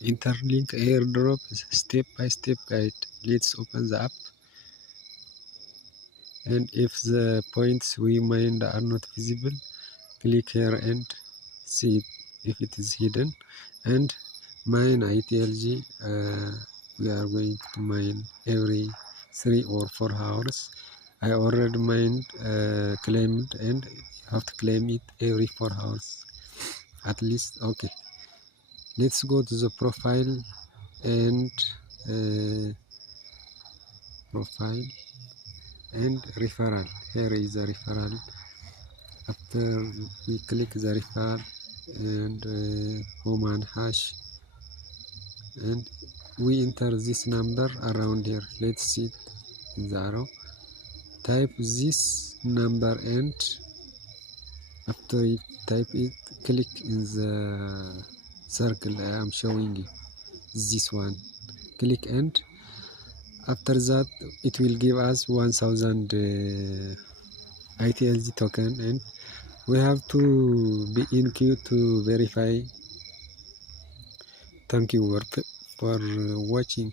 Interlink airdrop step-by-step guide. Let's open the app, and if the points we mined are not visible, click here and see if it is hidden. And mine ITLG, we are going to mine every 3 or 4 hours. I already mined, claimed, and you have to claim it every 4 hours at least. Okay, let's go to the profile and referral. Here is the referral. After we click the referral and Oman hash, and we enter this number around here. Let's see it in the arrow. Type this number, and after you type it, click in the circle I am showing you, this one. Click, and after that it will give us 1000 ITLG token, and we have to be in queue to verify. Thank you for watching.